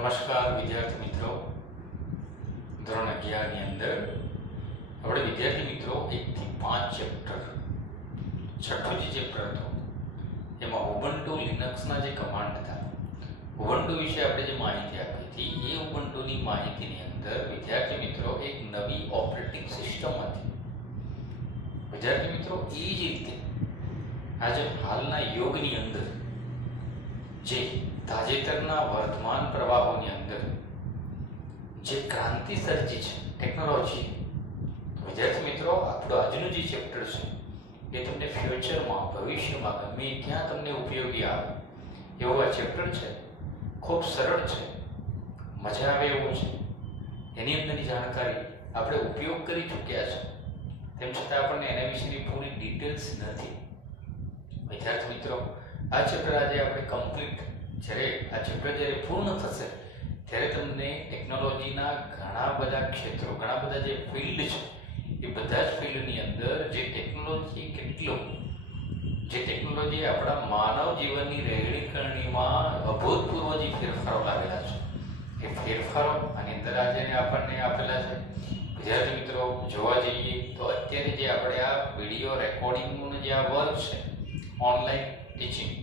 નમસ્કાર વિદ્યાર્થી મિત્રો. ધોરણ 11 ની અંદર આપણે વિદ્યાર્થી મિત્રો 1 થી 5 ચેપ્ટર, છઠ્ઠું જે ચેપ્ટર હતું એમાં ઉબુન્ટુ લિનક્સના જે કમાન્ડ હતા, ઉબુન્ટુ વિશે આપણે જે માહિતી આપી હતી, એ ઉબુન્ટુની માહિતીની અંદર વિદ્યાર્થી મિત્રો એક નવી ઓપરેટિંગ સિસ્ટમ હતી. વિદ્યાર્થી મિત્રો, એ જ રીતે આજે હાલના યુગની અંદર જે તાજેતરના વર્તમાન પ્રવાહોની અંદર જે ક્રાંતિ સર્જી છે ટેકનોલોજી, વિદ્યાર્થી મિત્રો આપણું આજનું જે ચેપ્ટર છે એ તમને ફ્યુચરમાં, ભવિષ્યમાં ગમે ત્યાં તમને ઉપયોગી આવે એવું આ ચેપ્ટર છે. ખૂબ સરળ છે, મજા આવે એવું છે. એની અંદરની જાણકારી આપણે ઉપયોગ કરી ચૂક્યા છે, તેમ છતાં આપણને એના વિશેની પૂરી ડિટેલ્સ નથી. વિદ્યાર્થી મિત્રો, આ ચેપ્ટર આજે આપણે કમ્પ્લીટ, આ ચેપ્ટર જ્યારે પૂર્ણ થશે ત્યારે તમને ટેકનોલોજીના ઘણા બધા ક્ષેત્રો, ઘણા બધા જે ફિલ્ડ છે એ બધા જ ફિલ્ડની અંદર જે ટેકનોલોજી આપણા માનવ જીવનની રહેણીકરણીમાં અભૂતપૂર્વ જે ફેરફારો લાવેલા છે, એ ફેરફારો આની અંદર આજે આપણને આપેલા છે. વિદ્યાર્થી મિત્રો, જોવા જઈએ તો અત્યારે જે આપણે આ વિડીયો રેકોર્ડિંગનું જે આ વર્ક છે, ઓનલાઈન ટીચિંગ,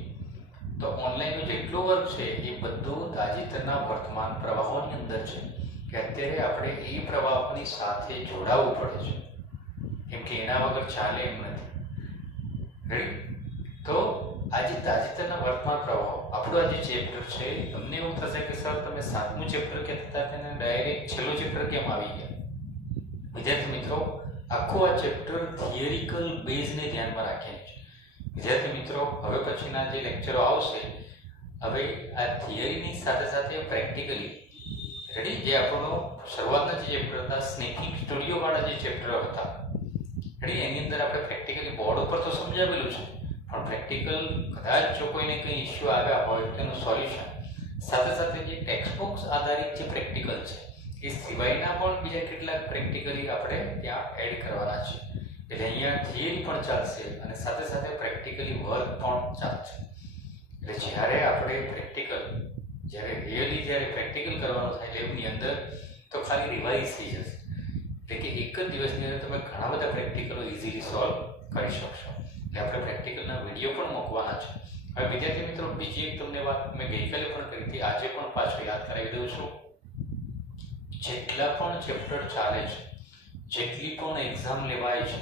તો ઓનલાઈનનું જેટલું વર્ક છે એ બધું તાજેતરના વર્તમાન પ્રવાહોની અંદર છે કે અત્યારે આપણે એ પ્રવાહોની સાથે જોડાવવું પડે છે, કેમ કે એના વગર ચાલે એમ નથી. રેડી? તો આજે તાજેતરના વર્તમાન પ્રવાહો, આપણું આ જે ચેપ્ટર છે, તમને એવું થશે કે સર તમે 7મું ચેપ્ટર કહેતા હતા અને ડાયરેક્ટ છેલ્લું ચેપ્ટર કેમ આવી ગયા? વિદ્યાર્થી મિત્રો, આખું આ ચેપ્ટર થિયરિકલ બેઝને ધ્યાનમાં રાખીને છે. વિદ્યાર્થી મિત્રો, હવે પછીના જે લેક્ચરો આવશે, હવે આ થિયરીની સાથે સાથે પ્રેક્ટિકલી, રેડી, જે આપણો શરૂઆતના જે ચેપ્ટર હતા, સ્નેકિંગ સ્ટુડિયો વાળા જે ચેપ્ટર હતા, રેડી, એની અંદર આપણે પ્રેક્ટિકલી બોર્ડ ઉપર તો સમજાવેલું છે, પણ પ્રેક્ટિકલ કદાચ જો કોઈને કંઈ ઇસ્યુ આવ્યા હોય તેનું સોલ્યુશન, સાથે સાથે જે ટેક્સ્ટ બુક્સ આધારિત જે પ્રેક્ટિકલ છે એ સિવાયના પણ બીજા કેટલાક પ્રેક્ટિકલી આપણે ત્યાં એડ કરવાના છે. એટલે અહીંયા થિયરી પણ ચાલશે અને સાથે સાથે પ્રેક્ટિકલી વર્ક પણ ચાલશે. એટલે જ્યારે આપણે જ્યારે પ્રેક્ટિકલ કરવાનું થાય લેબની અંદર, તો ખાલી રિવાઇઝ થઈ જશે. એટલે કે એક જ દિવસની અંદર તમે ઘણા બધા પ્રેક્ટિકલો ઇઝીલી સોલ્વ કરી શકશો. એટલે આપણે પ્રેક્ટિકલના વિડીયો પણ મૂકવાના છે. હવે વિદ્યાર્થી મિત્રો, બીજી એક તમને વાત મેં ગઈકાલે પણ કરી હતી, આજે પણ પાછો યાદ કરાવી દઉં છું. જેટલા પણ ચેપ્ટર ચાલે છે, જેટલી પણ એક્ઝામ લેવાય છે,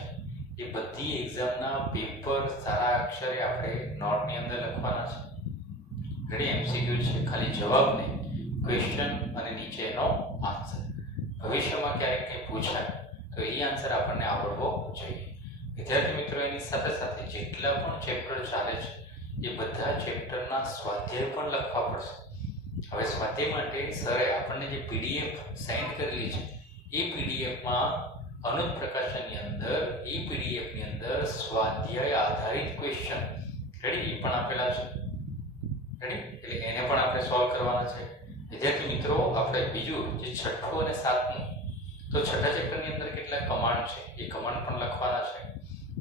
એ બધી એક્ઝામના પેપર સારા અક્ષરે આપણે નોટની અંદર લખવાના છે. રેડી? એમસીક્યુ છે, ખાલી જવાબ નહીં, ક્વેશ્ચન અને નીચેનો આન્સર. ભવિષ્યમાં ક્યારેક કંઈ પૂછાય તો એ આન્સર આપણને આવડવો જોઈએ. વિદ્યાર્થી મિત્રો, એની સાથે સાથે જેટલા પણ ચેપ્ટર ચાલે છે એ બધા ચેપ્ટરના સ્વાધ્યાય પણ લખવા પડશે. હવે સ્વાધ્યાય માટે સરે આપણને જે પીડીએફ સેન્ડ કરેલી છે, એ પીડીએફમાં અનુજ પ્રકાશનની અંદર, એ પીડીએફની અંદર સ્વાધ્યાય આધારિત ક્વેશ્ચન, રેડી, એ પણ આપેલા છે. રેડી? એટલે એને પણ આપણે સોલ્વ કરવાના છે. વિદ્યાર્થી મિત્રો, આપણે બીજું જે છઠ્ઠું અને 7મું, તો છઠ્ઠા ચેપ્ટરની અંદર કેટલાક કમાન્ડ છે, એ કમાન્ડ પણ લખવાના છે.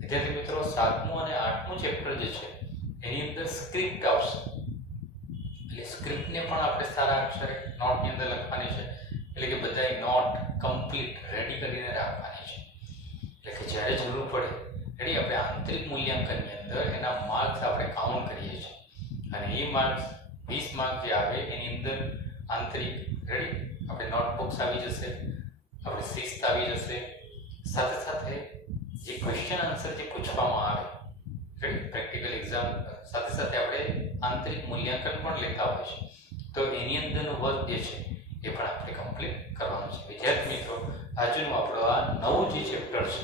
વિદ્યાર્થી મિત્રો, 7મું અને 8મું ચેપ્ટર જે છે એની અંદર સ્ક્રિપ્ટ આવશે. એટલે સ્ક્રિપ્ટને પણ આપણે સારા અક્ષરે નોટની અંદર લખવાની છે. એટલે કે બધાય નોટ કમ્પ્લીટ રેડી કરીને રાખવાની છે. એટલે કે જ્યારે જરૂર પડે, રેડી, આપણે આંતરિક મૂલ્યાંકનની અંદર એના માર્ક્સ આપણે કાઉન્ટ કરીએ છીએ અને એ માર્ક્સ 20 માર્ક જે આવે એની અંદર આંતરિક, રેડી, આપણે નોટબુક્સ આવી જશે, આપણે શિસ્ત આવી જશે, સાથે સાથે જે ક્વેશ્ચન આન્સર જે પૂછવામાં આવે, રેડી, પ્રેક્ટિકલ એક્ઝામ સાથે સાથે આપણે આંતરિક મૂલ્યાંકન પણ લેતા હોય છે, તો એની અંદરનું વર્ક જે છે એ પણ આપણે કમ્પ્લીટ કરવાનું છે. વિદ્યાર્થી મિત્રો, આજનું આપણું આ નવું જે ચેપ્ટર છે,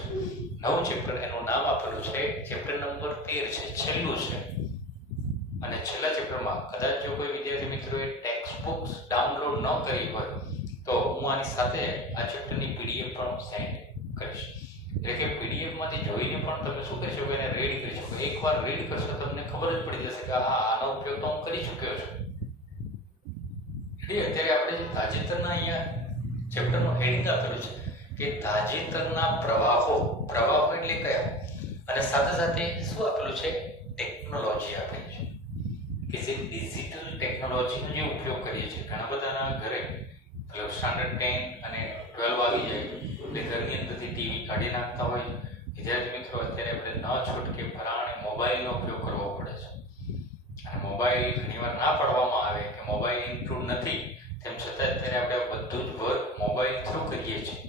નવું ચેપ્ટર, એનું નામ આપેલું છે ચેપ્ટર નંબર 13 છે, છેલ્લું છે. અને છેલ્લા ચેપ્ટરમાં કદાચ જો કોઈ વિદ્યાર્થી મિત્રોએ ટેક્સ્ટ બુક્સ ડાઉનલોડ ન કરી હોય તો હું આની સાથે આ ચેપ્ટરની પીડીએફ પણ સેન્ડ કરીશ. એટલે કે પીડીએફમાંથી જોઈને પણ તમે શું કરી શકો, એને રીડ કરી શકો. એકવાર રીડ કરશો તમને ખબર જ પડી જશે કે હા, આનો ઉપયોગ તો હું કરી ચૂક્યો છું. અત્યારે આપણે જે તાજેતરના અહીંયા ચેપ્ટરનું હેડિંગ આપેલું છે કે તાજેતરના પ્રવાહો એટલે કયા, અને સાથે સાથે શું આપેલું છે, ટેકનોલોજી આપેલી છે. કે જે ડિજિટલ ટેકનોલોજીનો જે ઉપયોગ કરીએ છીએ. ઘણા બધાના ઘરે મતલબ સ્ટાન્ડર્ડ 10 અને 12 આવી જાય એટલે ઘરની અંદરથી ટીવી કાઢી નાખતા હોય. વિદ્યાર્થી મિત્રો, અત્યારે આપણે ન છૂટકે ભરાણે મોબાઈલનો ઉપયોગ કરવો પડે છે. અને મોબાઈલ ઘણીવાર ના પાડવામાં આવે કે મોબાઈલ ઇન્ક્લુડ નથી, તેમ છતાં અત્યારે આપણે બધું જ વર્ક મોબાઈલ થ્રુ કરીએ છીએ.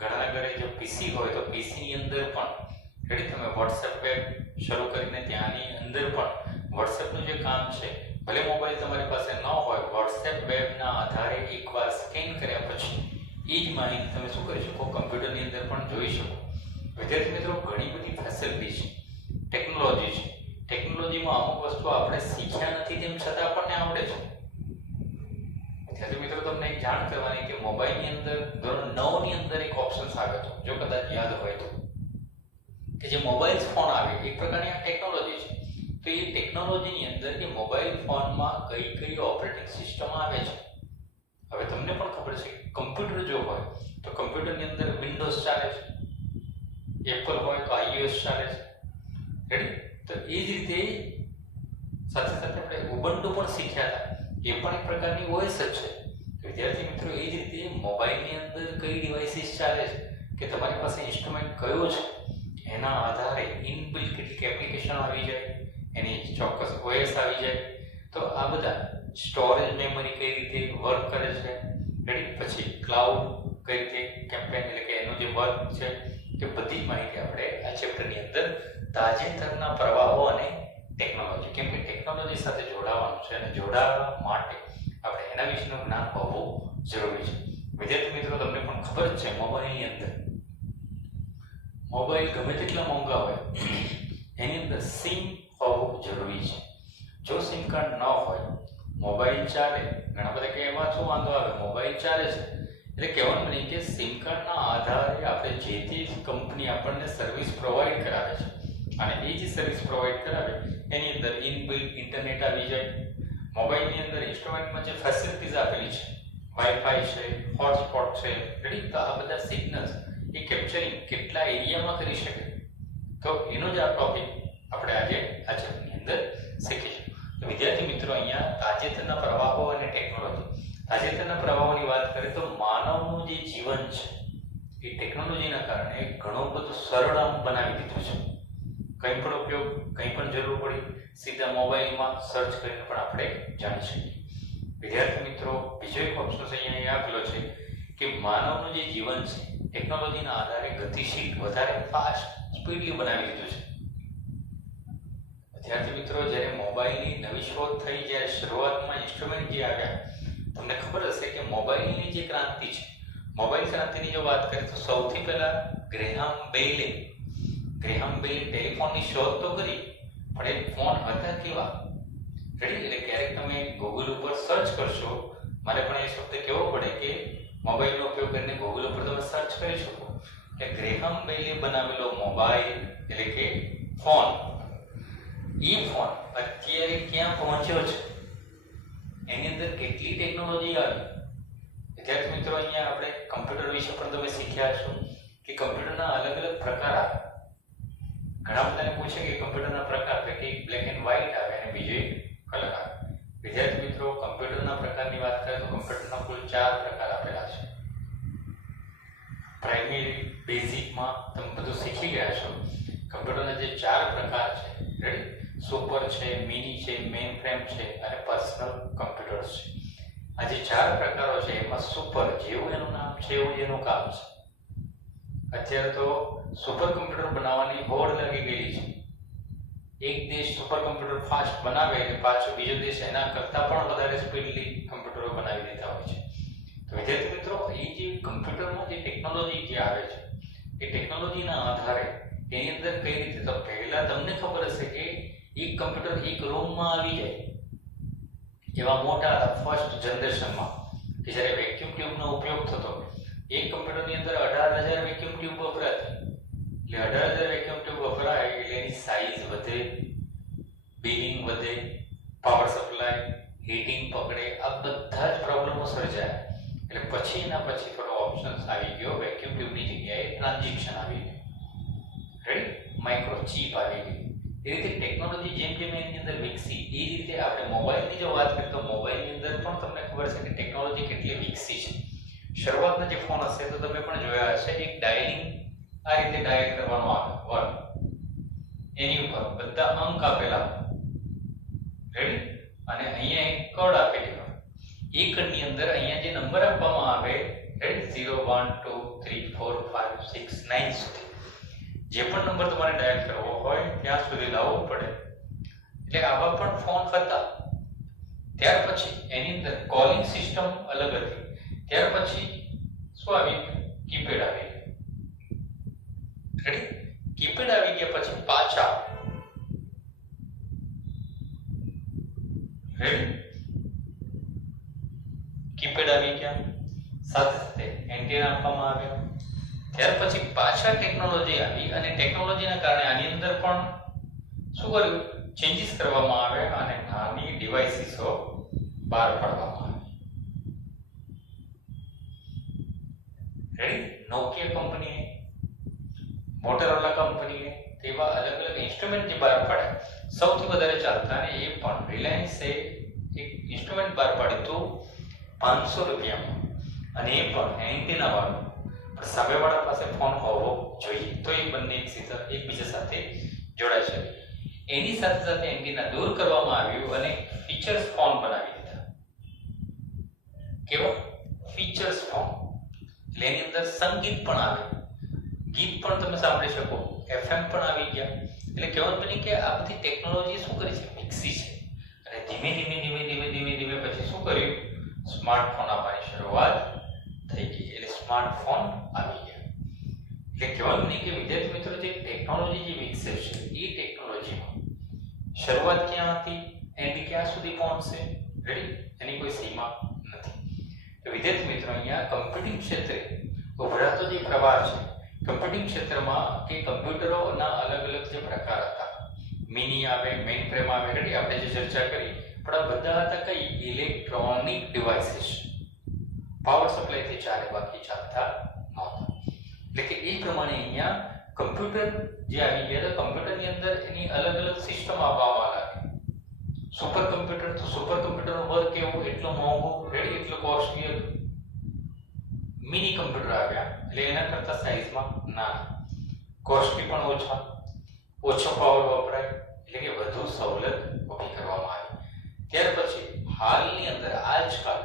ઘણા ઘરે જો પીસી હોય તો પીસીની અંદર પણ તમે વોટ્સએપ વેબ શરૂ કરીને ત્યાંની અંદર પણ વોટ્સએપનું જે કામ છે, ભલે મોબાઈલ તમારી પાસે ન હોય, વોટ્સએપ વેબના આધારે એકવાર સ્કેન કર્યા પછી એ જ માહિતી તમે શું કરી શકો, કમ્પ્યુટરની અંદર પણ જોઈ શકો. વિદ્યાર્થી મિત્રો, ઘણી બધી ફેસિલિટી છે, ટેકનોલોજી છે. ટેકનોલોજીમાં અમુક વસ્તુ આપણે શીખ્યા નથી, તેમ છતાં આપણને આવડે છે. વિદ્યાર્થી મિત્રો, તમને એક જાણ કરવાની કે મોબાઈલની અંદર ધોરણ 9 ની અંદર એક ઓપ્શન આવે છે, જો કદાચ યાદ હોય તો, કે જે મોબાઈલ ફોન આવે એક પ્રકારની આ ટેકનોલોજી છે. તો એ ટેકનોલોજીની અંદર કે મોબાઈલ ફોનમાં કઈ કઈ ઓપરેટિંગ સિસ્ટમ આવે છે. હવે તમને પણ ખબર છે, કમ્પ્યુટર જો હોય તો કમ્પ્યુટરની અંદર વિન્ડોઝ ચાલે છે, એપલ હોય તો iOS ચાલે છે. રેડી? તો એ જ રીતે સાથે સાથે આપણે ઉબુન્ટુ પણ શીખ્યા હતા, એ પણ એક પ્રકારની OS જ છે. વિદ્યાર્થી મિત્રો, એ જ રીતે મોબાઈલની અંદર કઈ ડિવાઇસીસ ચાલે છે, કે તમારી પાસે ઇન્સ્ટ્રુમેન્ટ કયો છે, એના આધારે ઇનબિલ્ટ કેટલીક એપ્લિકેશન આવી જાય, એની ચોક્કસ OS આવી જાય. તો આ બધા સ્ટોરેજ મેમરી કઈ રીતે વર્ક કરે છે, રેડી, પછી ક્લાઉડ કઈ રીતે કેમ્પેન એટલે કે એનું જે વર્ક છે, કે બધી જ માહિતી આપણે આ ચેપ્ટરની અંદર તાજેતરના પ્રવાહો અને ટેકનોલોજી, કેમ કે ટેકનોલોજી સાથે જોડાવાનું છે અને જોડાવા માટે આપણે એના વિશેનું જ્ઞાન હોવું જરૂરી છે. વિદ્યાર્થી મિત્રો, તમને પણ ખબર જ છે, મોબાઈલની અંદર મોબાઈલ ગમે તેટલા મોંઘા હોય એની અંદર સિમ હોવું જરૂરી છે. જો સિમ કાર્ડ ન હોય મોબાઈલ ચાલે. ઘણા બધા કે એમાં શું વાંધો આવે, મોબાઈલ ચાલે છે એટલે કહેવાનું નહીં કે સિમ કાર્ડના આધારે આપણે જે તે કંપની આપણને સર્વિસ પ્રોવાઈડ કરાવે છે અને એ જે સર્વિસ પ્રોવાઈડ કરાવે એની અંદર ઇનબિલ્ટ ઇન્ટરનેટ આવી જાય. મોબાઈલની અંદર ઇન્સ્ટ્રુમેન્ટમાં જે ફેસિલિટીઝ આપેલી છે, વાઈફાઈ છે, હોટસ્પોટ છે, રેડી, તો આ બધા સિગ્નલ્સ એ કેપ્ચરિંગ કેટલા એરિયામાં કરી શકે, તો એનો જ આ ટોપિક આપણે આજે આ ચેપ્ટરની અંદર શીખીશું. તો વિદ્યાર્થી મિત્રો, અહીંયા તાજેતરના પ્રવાહો અને ટેકનોલોજી. તાજેતરના પ્રવાહોની વાત કરીએ તો માનવનું જે જીવન છે એ ટેકનોલોજીના કારણે ઘણું બધું સરળ બનાવી દીધું છે. કંઈ પણ ઉપયોગ, કંઈ પણ જરૂર પડી, સીધા મોબાઈલમાં સર્ચ કરીને પણ આપણે જાણી શકીએ. વિદ્યાર્થી મિત્રો, બીજો એક ઓપ્શન અહીંયા આપેલો છે કે માનવનું જે જીવન છે ટેકનોલોજીના આધારે ગતિશીલ, વધારે ફાસ્ટ, સ્પીડલી બનાવી દીધું છે. વિદ્યાર્થી મિત્રો, જ્યારે મોબાઈલની નવી શોધ થઈ, જ્યારે શરૂઆતમાં ઇન્સ્ટ્રુમેન્ટ જે આવ્યા, તમને ખબર હશે કે મોબાઈલની જે ક્રાંતિ છે, મોબાઈલ ક્રાંતિની જો વાત કરીએ તો સૌથી પહેલા ગ્રેહામ બેલે ટેલિફોનની શોધ તો કરી, પણ એ ફોન હતા કેવા, રેડી? એટલે ક્યારેક તમે ગૂગલ ઉપર સર્ચ કરશો, મારે પણ એ શબ્દ કહેવો પડે કે મોબાઈલનો ઉપયોગ કરીને ગૂગલ ઉપર તમે સર્ચ કરી શકો કે ગ્રેહામ બેલે બનાવેલો મોબાઈલ એટલે કે ફોન, એ ફોન અત્યારે ક્યાં પહોંચ્યો છે, એની અંદર કેટલી ટેકનોલોજી આવી. વિદ્યાર્થી મિત્રો, અહીંયા આપણે કમ્પ્યુટર વિશે પણ તમે શીખ્યા છો કે કમ્પ્યુટરના અલગ અલગ પ્રકાર આવે. ઘણા બધાને પૂછે કે કમ્પ્યુટરના પ્રકાર, એટલે કે બ્લેક એન્ડ વ્હાઇટ આવે અને બીજો એક કલર આવે. વિદ્યાર્થી મિત્રો, કમ્પ્યુટરના પ્રકારની વાત કરીએ તો કમ્પ્યુટરના કુલ 4 પ્રકાર આપેલા છે. પ્રાઇમરી બેઝિકમાં તમે બધું શીખી ગયા છો. કમ્પ્યુટરના જે 4 પ્રકાર છે, રેડી, સુપર છે, મિની છે, મેઇન ફ્રેમ છે અને પર્સનલ કમ્પ્યુટર્સ છે. આ જે 4 પ્રકારો છે એમાં સુપર, જેવું એનું નામ છે એવું એનું કામ છે. અત્યારે તો સુપર કમ્પ્યુટર બનાવવાની હોડ લાગી ગયેલી છે. એક દેશ સુપર કમ્પ્યુટર ફાસ્ટ બનાવે એટલે પાછો બીજો દેશ એના કરતાં પણ વધારે સ્પીડલી કમ્પ્યુટરો બનાવી દેતા હોય છે. તો વિદ્યાર્થી મિત્રો, એ જે કમ્પ્યુટરમાં જે ટેકનોલોજી જે આવે છે એ ટેકનોલોજીના આધારે એની અંદર કઈ રીતે, તો પહેલા તમને ખબર હશે કે એક કમ્પ્યુટર એક રૂમમાં આવી જાય, એવા મોટા ફર્સ્ટ જનરેશનમાં કે જ્યારે વેક્યુમ ટ્યુબનો ઉપયોગ થતો, એક કમ્પ્યુટરની અંદર 18,000 વેક્યુમ ટ્યુબ વપરાતી. એટલે 18,000 વેક્યુમ ટ્યુબ વપરાય એટલે એની સાઈઝ વધે, બિલિંગ વધે, પાવર સપ્લાય, હીટિંગ પકડે, આ બધા જ પ્રોબ્લેમો સર્જાય. એટલે પછી એના પછી થોડો ઓપ્શન્સ આવી ગયો, વેક્યુમ ટ્યુબની જગ્યાએ ટ્રાન્ઝિશન આવી ગયું, રેડી, માઇક્રોચિપ આવી ગઈ. એ રીતે ટેકનોલોજી જેમ જેમ એની અંદર વિકસી એ રીતે આપણે મોબાઈલની જો વાત કરીએ તો મોબાઈલની અંદર પણ તમને ખબર છે કે ટેકનોલોજી કેટલી વિકસી છે. શરૂઆતના જે ફોન હશે તો તમે પણ જોયા હશે એક ડાયલિંગ આ રીતે ડાયલ કરવાનો આવે 1 એની ઉપર બધા અંક આપેલા રેડી અને અહીંયા એક કોડ આપેલી હોય એ કોડની અંદર અહીંયા જે નંબર આપવામાં આવે રેડી 0 1 2 3 4 5 6 9 સુધી જે પણ નંબર તમારે ડાયલ કરવો હોય ત્યાં સુધી લાવવો પડે. એટલે આવા પણ ફોન હતા. ત્યાર પછી એની અંદર કોલિંગ સિસ્ટમ અલગ હતી. ત્યાર પછી શું આવી કીપેડ આવી રેડી કીપેડ આવી ગયા પછી પાછા રેડી કીપેડ આવી ગયા સાથે સાથે એન્ટેના આપવામાં આવ્યા. ત્યાર પછી પાછા ટેકનોલોજી આવી અને ટેકનોલોજીના કારણે આની અંદર પણ શું કર્યું ચેન્જીસ કરવામાં આવ્યા અને નાની ડિવાઇસીસો બહાર પાડવામાં આવી. રેડી નોકિયા કંપનીએ મોટોરોલા કંપનીએ તેવા અલગ અલગ ઇન્સ્ટ્રુમેન્ટ જે બહાર પાડ્યા સૌથી વધારે ચાલતા અને એ પણ રિલાયન્સે એક ઇન્સ્ટ્રુમેન્ટ બહાર પાડ્યું હતું 500 રૂપિયામાં અને એ પણ એન્ટેના વાળું પણ સામેવાળા પાસે ફોન હોવો જોઈએ તો એ બંને એકબીજા સાથે જોડાઈ શકે. એની સાથે સાથે એન્ટેના દૂર કરવામાં આવ્યું અને ફીચર્સ ફોન બનાવી દીધા. કેવા ફીચર્સ ફોન એટલે એની અંદર સંગીત પણ આવે ગીત પણ તમે સાંભળી શકો FM પણ આવી ગયા. એટલે કહેવાનું બની કે આ બધી ટેકનોલોજી શું કરી છે વિકસી છે અને ધીમે ધીમે પછી શું કર્યું સ્માર્ટફોન આવવાની શરૂઆત થઈ ગઈ. એટલે સ્માર્ટફોન આવી ગયા. એટલે કહેવાનું નહીં કે વિદ્યાર્થી મિત્રો જે ટેકનોલોજી જે વિકસે છે એ ટેકનોલોજીમાં શરૂઆત ક્યાં હતી એન્ડ ક્યાં સુધી પહોંચશે રેડી એની કોઈ સીમા નથી. તો વિદ્યાર્થી મિત્રો અહીંયા કમ્પ્યુટિંગ ક્ષેત્રે ઉભરાતો જે પ્રવાહ છે કમ્પ્યુટિંગ ક્ષેત્રમાં કે કમ્પ્યુટરોના અલગ અલગ જે પ્રકાર હતા મિની આવે મેઇન ફ્રેમ આવે રેડી આપણે જે ચર્ચા કરી પણ આ બધા હતા કઈ ઇલેક્ટ્રોનિક ડિવાઇસીસ પાવર સપ્લાયથી ચાલે બાકી ચાલતા નહોતા. એટલે કે એ પ્રમાણે અહીંયા કમ્પ્યુટર જે આવી ગયા તો કમ્પ્યુટરની અંદર એની અલગ અલગ સિસ્ટમ આપવામાં લાગી. સુપર કમ્પ્યુટર તો સુપર કમ્પ્યુટરનો વર્ક કેવું એટલું મોંઘું રેડી એટલું કોસ્ટલી હતું. મિની કમ્પ્યુટર આવ્યા એટલે એના કરતા સાઈઝમાં નાના કોસ્ટલી પણ ઓછો પાવર વપરાય એટલે કે વધુ સવલત ઊભી કરવામાં આવી. ત્યાર પછી હાલની અંદર આજકાલ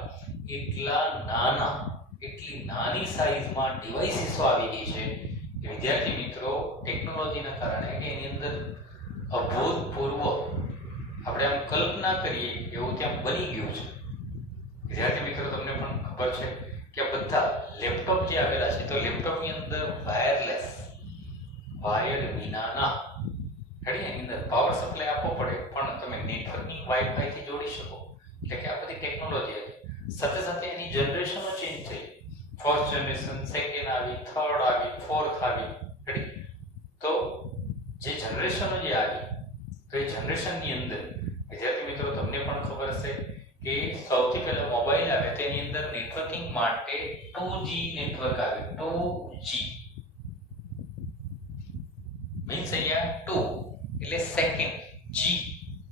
એટલી નાની સાઈઝમાં ડિવાઇસીસો આવી ગઈ છે કે વિદ્યાર્થી મિત્રો ટેકનોલોજીના કારણે કે એની અંદર અભૂતપૂર્વ આપણે આમ કલ્પના કરીએ એવું ત્યાં બની ગયું છે. વિદ્યાર્થી મિત્રો તમને પણ ખબર છે કે બધા લેપટોપ જે આવેલા છે તો લેપટોપની અંદર વાયર્ડ વિનાના એની અંદર પાવર સપ્લાય આપવો પડે પણ તમે નેટવર્કિંગ વાઈફાઈ થી જોડી શકો. એટલે કે આ બધી ટેકનોલોજી હતી. સાથે સાથે એની જનરેશનો ચેન્જ થઈ. ફર્સ્ટ જનરેશન, સેકન્ડ આવી, થર્ડ આવી, ફોર્થ આવી રેડી. તો જે જનરેશનો જે આવી તો એ જનરેશનની અંદર વિદ્યાર્થી મિત્રો તમને પણ ખબર હશે કે સૌથી પહેલા મોબાઈલ આવે તેની અંદર નેટવર્કિંગ માટે 2G નેટવર્ક આવ્યું. 2G મીન્સ અહીંયા 2 એટલે સેકન્ડ, G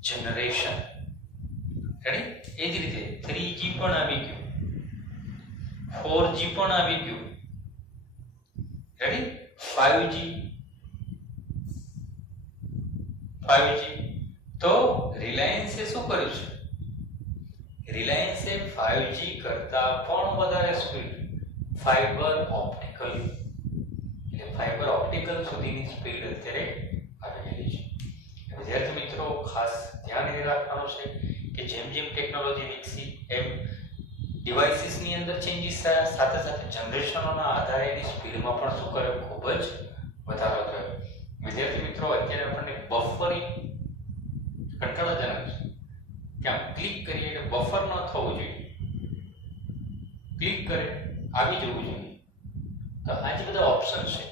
જનરેશન રેડી. એ જ રીતે 3G પણ આવી ગયું, 4G પણ આવી ગયું રેડી. 5G તો રિલાયન્સે શું કર્યું છે રિલાયન્સે 5G કરતા પણ વધારે સ્પીડ ફાઈબર ઓપ્ટિકલ એટલે ફાઈબર ઓપ્ટિકલ સુધીની સ્પીડ અત્યારે આવી ગઈ છે. વિદ્યાર્થી મિત્રો ખાસ ધ્યાન એ રાખવાનું છે કે જેમ જેમ ટેકનોલોજી વિકસી એમ ડિવાઇસીસની અંદર ચેન્જીસ થયા સાથે સાથે જનરેશનોના આધારે એની સ્પીડમાં પણ શું કર્યો ખૂબ જ વધારો થયો. વિદ્યાર્થી મિત્રો અત્યારે આપણને બફરિંગ કંટાળાજનક છે કે આમ ક્લિક કરીએ એટલે બફર ન થવું જોઈએ, ક્લિક કરે આવી જવું જોઈએ. તો આ જે બધા ઓપ્શન છે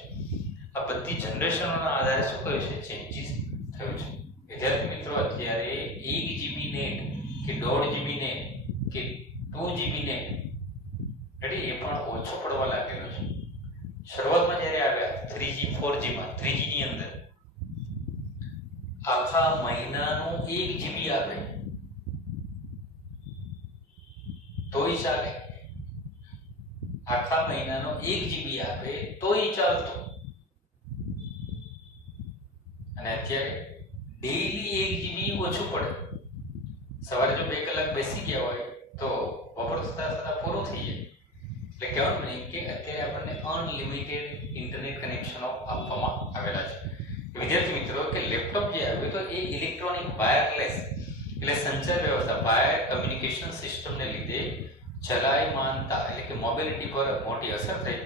આ બધી જનરેશનોના આધારે શું કર્યું છે ચેન્જીસ થયું છે. વિદ્યાર્થી મિત્રો અત્યારે 1 GB નેટ કે 1.5 GB નેટ કે 2 GB નેટ રેડી એ પણ ઓછો પડવા લાગેલો છે. શરૂઆતમાં જ્યારે આવ્યા 3G 4G માં 3G ની અંદર આખા આખા મહિનાનો 1 GB આપે તોય ચાલે, આખા મહિનાનો 1 GB આપે તોય ચાલતું, અને અત્યારે ડેઈલી 1 GB ઓછું પડે. સવારે જો 2 કલાક બેસી ગયા હોય તો બપોર થતા પૂરું થઈ જાય. એટલે કહેવાનું નહીં કે અત્યારે આપણને અનલિમિટેડ ઇન્ટરનેટ કનેક્શનો આપવામાં આવેલા છે. વિદ્યાર્થી મિત્રો, કે લેપટોપ જે આવ્યું તો એ ઇલેક્ટ્રોનિક વાયરલેસ એટલે સંચાર વ્યવસ્થા વાયર કમ્યુનિકેશન સિસ્ટમને લીધે ચલાયમાનતા એટલે કે મોબિલિટી પર મોટી અસર થઈ.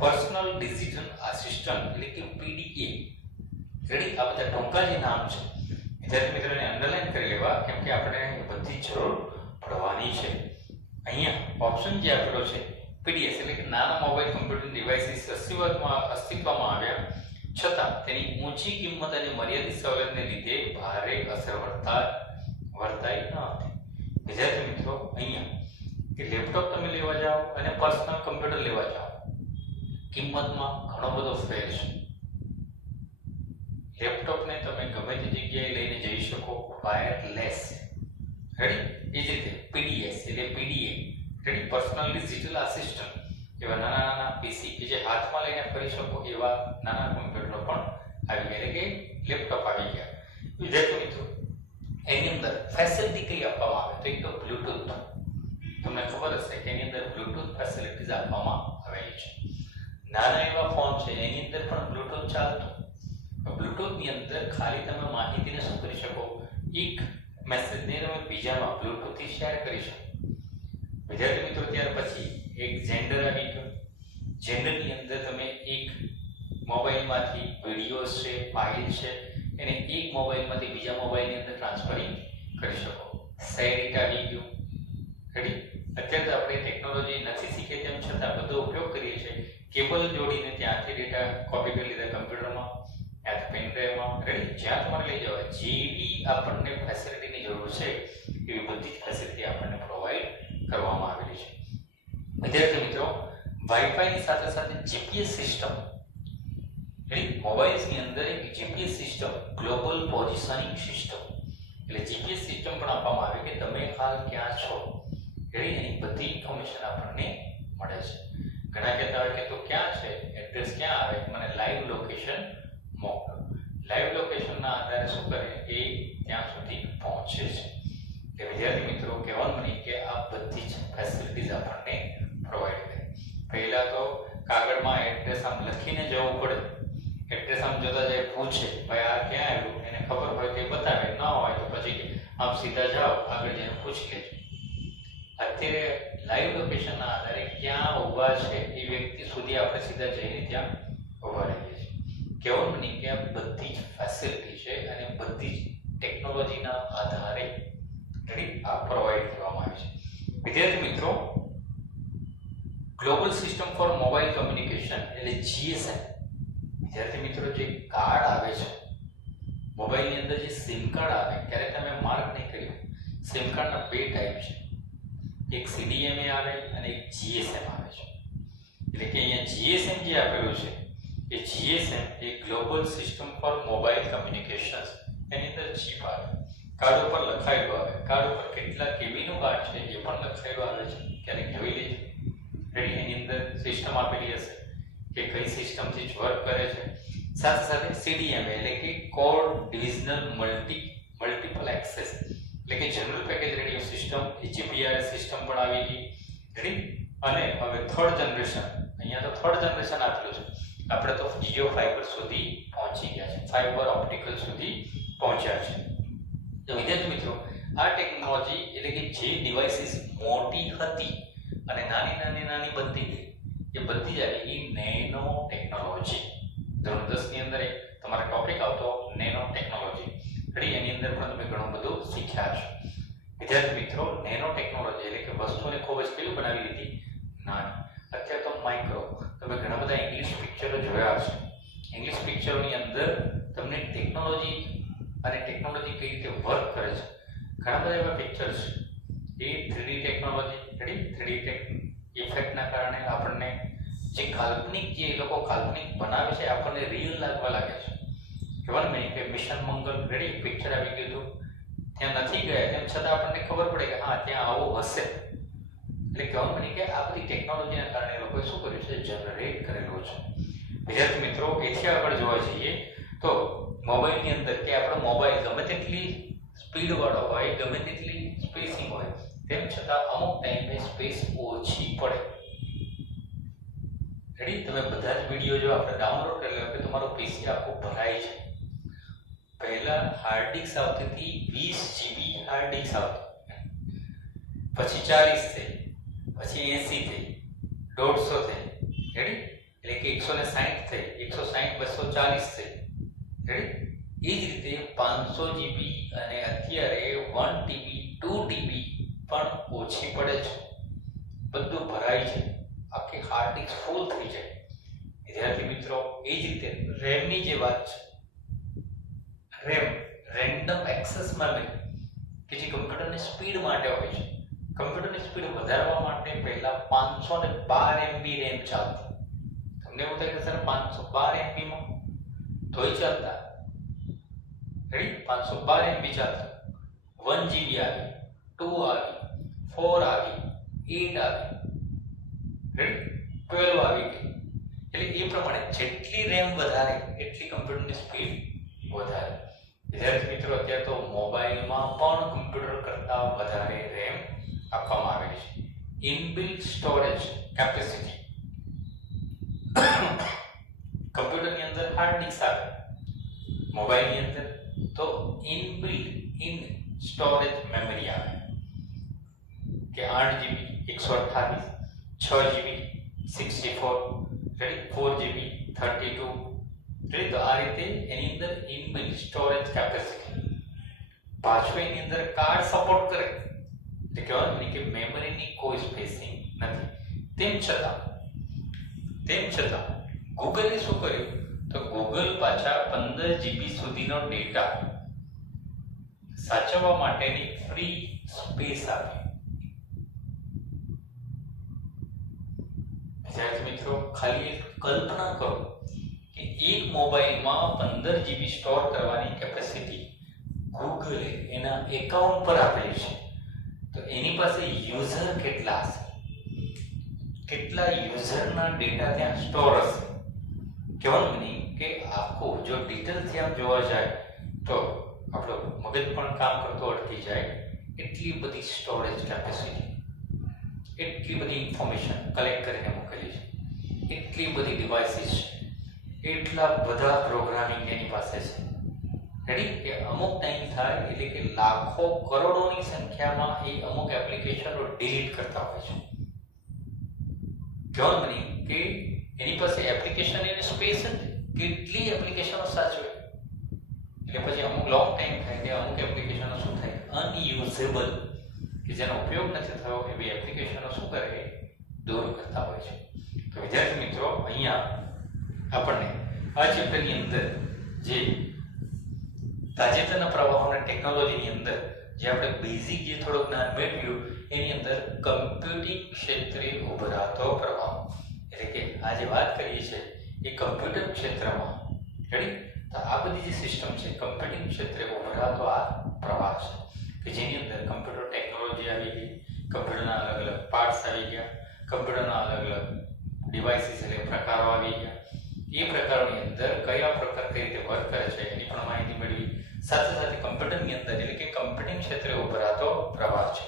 પર્સનલ ડિસિઝન આસિસ્ટન્ટ એટલે કે PDA રેડી, આ બધા ટૂંકા જે નામ છે વિદ્યાર્થી મિત્રોને અંડરલાઈન કરી લેવા, કેમ કે આપણે બધી જરૂર પડવાની છે. અહીંયા ઓપ્શન જે આપેલો છે PDS એટલે કે નાના મોબાઈલ કમ્પ્યુટર ડિવાઇસીસ અસ્તિત્વમાં આવ્યા છતાં તેની ઊંચી કિંમત અને મર્યાદિત સવલતને લીધે ભારે અસર વર્તાઈ ન હતી. વિદ્યાર્થી મિત્રો, અહીંયા કે લેપટોપ તમે લેવા જાઓ અને પર્સનલ કમ્પ્યુટર લેવા જાઓ, કિંમતમાં ઘણો બધો ફેર છે. લેપટોપને તમે ગમે તે જગ્યાએ લઈને જઈ શકો, વાયરલેસ રેડી. એ જ રીતે PDS એટલે PDA ready, personal digital assistant, એવા નાના PC કે જે હાથમાં લઈને ફરી શકો એવા નાના કમ્પ્યુટરો પણ આવી ગયા, એટલે કે લેપટોપ આવી ગયા. વિદ્યાર્થી મિત્રો, એની અંદર ફેસિલિટી કઈ આપવામાં આવે તો એક તો બ્લૂટૂથ. તમને ખબર હશે કે એની અંદર બ્લૂટૂથ ફેસિલિટીઝ આપવામાં આવેલી છે. નાના એવા ફોન છે એની અંદર પણ બ્લૂટૂથ ચાલતું. બ્લૂટૂથની અંદર ખાલી તમે માહિતીને શું કરી શકો, એક મેસેજને તમે બીજામાં બ્લૂટૂથથી શેર કરી શકો. વિદ્યાર્થી મિત્રો, ત્યાર પછી એક જેન્ડર આવી ગયો. જેન્ડરની અંદર તમે એક મોબાઈલમાંથી વિડીયોઝ છે, ફાઇલ છે, એને એક મોબાઈલમાંથી બીજા મોબાઈલની અંદર ટ્રાન્સફરિંગ કરી શકો. સેટ આવી ગયું રેડી. અત્યારે તો આપણે ટેકનોલોજી નથી શીખે તેમ છતાં બધો ઉપયોગ કરીએ છીએ. કેબલ જોડીને ત્યાંથી ડેટા કોપી કરી લીધા કમ્પ્યુટરમાં, યા તો પેન ડ્રાઈવમાં રેડી. જ્યાં તમારે લઈ જવા જેવી આપણને ફેસિલિટીની જરૂર છે એવી બધી જ ફેસિલિટી આપણને પ્રોવાઈડ કરવામાં આવેલી છે. વિદ્યાર્થી મિત્રો, વાઈફાઈની સાથે સાથે GPS સિસ્ટમ રેડી. મોબાઈલ્સની અંદર એક GPS system, global positioning system એટલે GPS સિસ્ટમ પણ આપવામાં આવે કે તમે હાલ ક્યાં છો રેડી. એની બધી ઇન્ફોર્મેશન આપણને મળે છે. ઘણા કહેતા હોય કે તો ક્યાં છે, એડ્રેસ ક્યાં આવે, મને લાઈવ લોકેશન મોકલો. લાઈવ લોકેશનના આધારે શું કરે એ ત્યાં સુધી પહોંચે છે. કે વિદ્યાર્થી મિત્રો, કહેવાનું નહીં કે આ બધી જ ફેસિલિટીઝ આપણને પ્રોવાઈડ કરે. પહેલા તો કાગળમાં એડ્રેસ આમ લખીને જવું પડે. એડ્રેસ આમ જોતા જાય પૂછે ભાઈ આ ક્યાં આવ્યું, એને ખબર હોય તે બતાવે, ન હોય તો પછી આમ સીધા જાઓ આગળ જઈને પૂછી લેજો. અત્યારે લાઈવ લોકેશનના આધારે ક્યાં ઊભા છે એ વ્યક્તિ સુધી આપણે સીધા જઈને ત્યાં ઊભા રહીએ છીએ. કહેવાનું નહીં કે આ બધી જ ફેસિલિટી છે અને બધી જ ટેકનોલોજીના આધારે આ પ્રોવાઈડ કરવામાં આવે છે. વિદ્યાર્થી મિત્રો, global system for mobile communication એટલે GSM. વિદ્યાર્થી મિત્રો, જે કાર્ડ આવે છે મોબાઈલની અંદર, જે સિમ કાર્ડ આવે, ત્યારે તમે માર્ક નહીં કર્યું, સિમ કાર્ડના 2 ટાઈપ છે. એક CDMA આવે અને એક GSM આવે છે. એટલે કે અહીંયા GSM જે આપેલું છે એ GSM એ global system for mobile communications, એની અંદર ચિપ આવે, કાર્ડ ઉપર લખાયેલું આવે, કાર્ડ ઉપર કેટલા કેબીનું કાર્ડ છે એ પણ લખાયેલું આવે છે, ક્યારેક જોઈ લેજો રેડી. એની અંદર સિસ્ટમ આપેલી હશે કે કઈ સિસ્ટમથી જ વર્ક કરે છે. સાથે સાથે CDMA એટલે કે કોડ ડિવિઝનલ મલ્ટીપલ એક્સેસ એટલે કે જનરલ પેકેજ રેડિયો સિસ્ટમ, એ GPRS સિસ્ટમ પણ આવી ગઈ રેડી. અને હવે થર્ડ જનરેશન, અહીંયા તો થર્ડ જનરેશન આપેલું છે, આપણે તો જીઓ ફાઈબર સુધી પહોંચી ગયા છે, ફાઈબર ઓપ્ટિકલ સુધી પહોંચ્યા છે. તો વિદ્યાર્થી મિત્રો, આ ટેકનોલોજી એટલે કે જે ડિવાઇસીસ મોટી હતી અને નાની બનતી ગઈ, એ બધી જ આવી નેનો ટેકનોલોજી. ધોરણ 10 ની અંદર તમારો ટોપિક આવતો નેનો ટેકનોલોજી રેડી. એની અંદર પણ તમે ઘણું બધું શીખ્યા છો. વિદ્યાર્થી મિત્રો, નેનો ટેકનોલોજી એટલે કે વસ્તુને ખૂબ જ કેવી બનાવી લીધી, નાની. અત્યારે તો માઇક્રો, તમે ઘણા બધા ઇંગ્લિશ પિક્ચરો જોયા હશે. ઇંગ્લિશ પિક્ચરોની અંદર તમને ટેકનોલોજી અને ટેકનોલોજી કઈ રીતે વર્ક કરે છે, ઘણા બધા એવા પિક્ચર્સ એ 3D ટેકનોલોજી રેડી. 3D ઇફેક્ટના કારણે આપણને જે કાલ્પનિક, જે લોકો કાલ્પનિક બનાવે છે આપણને રિયલ લાગવા લાગે છે. કહેવાનું નહીં કે મિશન મંગળ રેડી પિક્ચર આવી ગયું હતું, ત્યાં નથી ગયા તેમ છતાં આપણને ખબર પડે કે હા ત્યાં આવું હશે. એટલે કહેવાનું નહીં કે આ બધી ટેકનોલોજીના કારણે લોકોએ શું કર્યું છે, જનરેટ કરેલું છે. વિદ્યાર્થી મિત્રો, એથી આગળ જોવા જઈએ તો મોબાઈલની અંદર કે આપણો મોબાઈલ ગમે તેટલી સ્પીડ વાળો હોય, ગમે તેટલી સ્પેસિંગ હોય, તેમ છતાં અમુક ટાઈમે સ્પેસ ઓછી પડે. રેડી, તમે બધા જ વિડીયો જો આપણે ડાઉનલોડ કરી લો કે તમારો પીસી આખું ભરાય છે. પહેલા હાર્ડ ડિસ્ક આવતી હતી 20 GB હાર્ડ ડિસ્ક આવતી, પછી 40 થઈ, પછી 80 થઈ, 150 થઈ. રેડી, એટલે કે 160 થઈ, 160 240 થઈ. રેડી, એ જ રીતે 500 GB અને અત્યારે 1 TB 2 TB પણ ઓછી પડે છે. બધું ભરાય છે, આખી હાર્ડ ડિસ્ક ફૂલ થઈ જાય. વિદ્યાર્થી મિત્રો, એ જ રીતે રેમની જે વાત છે, રેમ રેન્ડમ એક્સેસ મેમરી કે જે કમ્પ્યુટરની સ્પીડ માટે હોય છે. કમ્પ્યુટરની સ્પીડ વધારવા માટે પહેલા 512 MB રેમ ચાલતી. તમને એવું થાય કે સર 512 MB માં તોય ચાલતા. રેડી, 512 MB ચાલતા, 1 GB આવી, 2 આવી, 4 આવી, 8 આવી, રેડી, 12 આવી ગઈ. એટલે એ પ્રમાણે જેટલી રેમ વધારે એટલી કમ્પ્યુટરની સ્પીડ વધારે. વિદ્યાર્થી મિત્રો, અત્યારે તો મોબાઈલમાં પણ કમ્પ્યુટર કરતાં વધારે રેમ આપવામાં આવેલી છે. Inbuilt storage capacity. કમ્પ્યુટરની અંદર હાર્ડ ડિસ્ક આવે, મોબાઈલની અંદર તો ઇન સ્ટોરેજ મેમરી આવે કે 8 GB 128, 6 GB 64, ready, 4 GB 32. Ready, તો આ રીતે એની અંદર ઇનબિલ્ટ સ્ટોરેજ કેપેસિટી. પાછું એની અંદર કાર્ડ સપોર્ટ કરે, એટલે કહેવાનું નહીં કે મેમરીની કોઈ સ્પેસિંગ નથી. તેમ છતાં ગૂગલે શું કર્યું, તો ગૂગલ પાછા 15 GB સુધીનો ડેટા સાચવવા માટેની ફ્રી સ્પેસ આપી. વિદ્યાર્થી મિત્રો, ખાલી કલ્પના કરો કે એક મોબાઈલમાં 15 GB સ્ટોર કરવાની કેપેસિટી ગૂગલે એના એકાઉન્ટ પર આપેલી છે. તો એની પાસે યુઝર કેટલા હશે, કેટલા યુઝરના ડેટા ત્યાં સ્ટોર હશે. કહેવાનું નહીં કે આખું જો ડિટેલથી આમ જોવા જાય તો આપણો મગજ પણ કામ કરતો અટકી જાય. એટલી બધી સ્ટોરેજ કેપેસિટી, એટલી બધી ઇન્ફોર્મેશન કલેક્ટ કરીને મૂકેલી છે, એટલી બધી ડિવાઇસીસ છે, એટલા બધા પ્રોગ્રામિંગ એની પાસે છે. રેડી, કે અમુક ટાઈમ થાય એટલે કે લાખો કરોડોની સંખ્યામાં એ અમુક એપ્લિકેશનો ડિલીટ કરતા હોય છે. કહેવાનું નહીં કે એની પાસે એપ્લિકેશન એની સ્પેસ કેટલી એપ્લિકેશનો સાચવે. એટલે પછી અમુક લોંગ ટાઈમ થાય કે અમુક એપ્લિકેશનો શું થાય, અનયુઝેબલ, કે જેનો ઉપયોગ નથી થયો એવી એપ્લિકેશનો શું કરે, દૂર કરતા હોય છે. તો વિદ્યાર્થી મિત્રો, અહીંયા આપણને આ ચેપ્ટરની અંદર જે તાજેતરના પ્રવાહોના ટેકનોલોજીની અંદર જે આપણે બેઝિક જે થોડું જ્ઞાન મેળવ્યું એની અંદર કમ્પ્યુટિંગ ક્ષેત્રે ઉભરાતો પ્રવાહ, એટલે કે આ જે વાત કરીએ છીએ એ કમ્પ્યુટર ક્ષેત્રમાં. રેડી, તો આ બધી જે સિસ્ટમ છે કમ્પ્યુટિંગ ક્ષેત્રે ઉભરાતો આ પ્રવાહ છે કે જેની અંદર કમ્પ્યુટર ટેકનોલોજી આવી ગઈ, કમ્પ્યુટરના અલગ અલગ પાર્ટ્સ આવી ગયા, કમ્પ્યુટરના અલગ અલગ ડિવાઇસીસ એટલે પ્રકારો આવી ગયા. એ પ્રકારોની અંદર કયા પ્રકાર કઈ રીતે વર્ક કરે છે એની પણ માહિતી મેળવી. સાથે સાથે કમ્પ્યુટરની અંદર એટલે કે કમ્પ્યુટિંગ ક્ષેત્રે ઉભરાતો પ્રવાહ છે.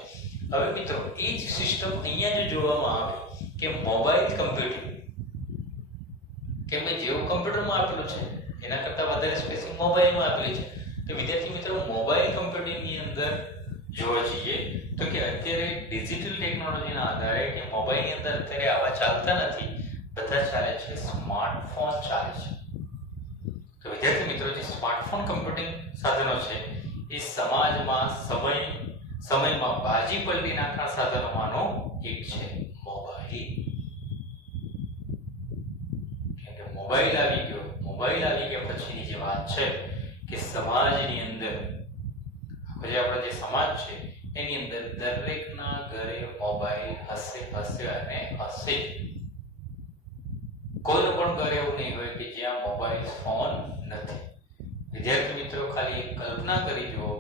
હવે મિત્રો, એ જ સિસ્ટમ અહીંયા જો જોવામાં આવે કે મોબાઈલ કમ્પ્યુટિંગ, કે મેં જેવું કમ્પ્યુટરમાં આપેલું છે એના કરતાં વધારે સ્પેસિંગ મોબાઈલમાં આપેલી છે. તો વિદ્યાર્થી મિત્રો, મોબાઈલ કમ્પ્યુટિંગની અંદર જોવા જઈએ તો કે અત્યારે ડિજિટલ ટેકનોલોજીના આધારે કે મોબાઈલની અંદર અત્યારે આવા ચાલતા નથી, બધા ચાલે છે સ્માર્ટફોન ચાલે છે. તો વિદ્યાર્થી મિત્રો, જે સ્માર્ટફોન કમ્પ્યુટિંગ સાધનો છે એ સમાજમાં સમયમાં બાજી પલટી નાખનાર સાધનોમાંનો એક છે મોબાઈલ. મોબાઈલ આવી ગયા પછીની જે વાત છે કે સમાજની અંદર જે આપણો જે સમાજ છે એની અંદર દરેકના ઘરે મોબાઈલ હશે અને હશે. કોઈનું પણ ઘરે એવું નહીં હોય કે જ્યાં મોબાઈલ ફોન નથી. વિદ્યાર્થી મિત્રો ખાલી એક કલ્પના કરી જુઓ